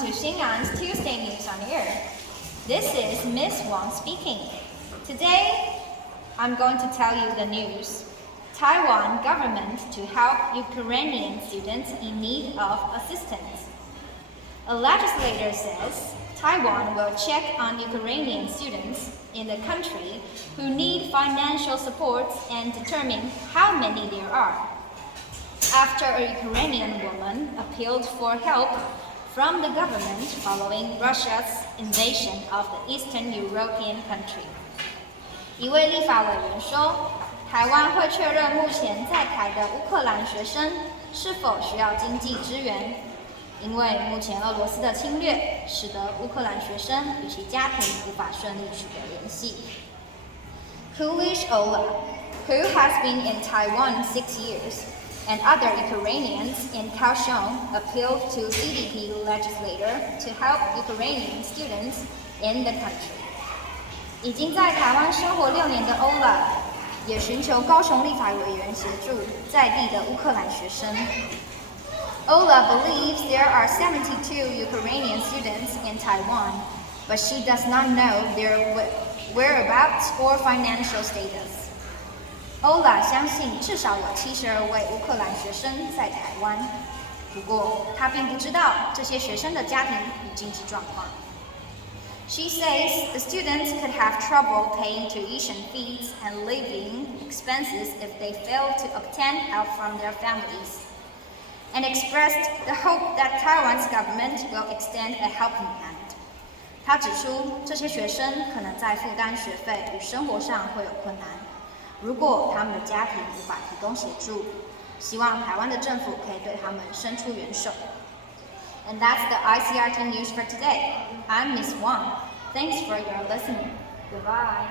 to Xinyang's Tuesday News on Air. This is Miss Wang speaking. Today, I'm going to tell you the news. Taiwan government to help Ukrainian students in need of assistance. A legislator says Taiwan will check on Ukrainian students in the country who need financial support and determine how many there are. After a Ukrainian woman appealed for help from the government following Russia's invasion of the Eastern European country. 一位立法委员说，台湾会确认目前在台的乌克兰学生是否需要经济支援，因为目前俄罗斯的侵略使得乌克兰学生与其家庭无法顺利取得联系。Coolish Ola, who has been in Taiwan 6 years, and other Ukrainians in Kaohsiung appealed to CDP legislator to help Ukrainian students in the country. 已经在台湾生活6年的 Ola 也寻求高雄立法委员协助在地的乌克兰学生。Ola believes there are 72 Ukrainian students in Taiwan, but she does not know their whereabouts or financial status. Ola 相信至少有72位乌克兰学生在台湾，不过她并不知道这些学生的家庭与经济状况。She says the students could have trouble paying tuition fees and living expenses if they fail to obtain help from their families, and expressed the hope that Taiwan's government will extend a helping hand. 她指出，这些学生可能在负担学费与生活上会有困难。如果他们的家庭无法提供协助，希望台湾的政府可以对他们伸出援手。And that's the ICRT news for today. I'm Miss Wang. Thanks for your listening. Goodbye.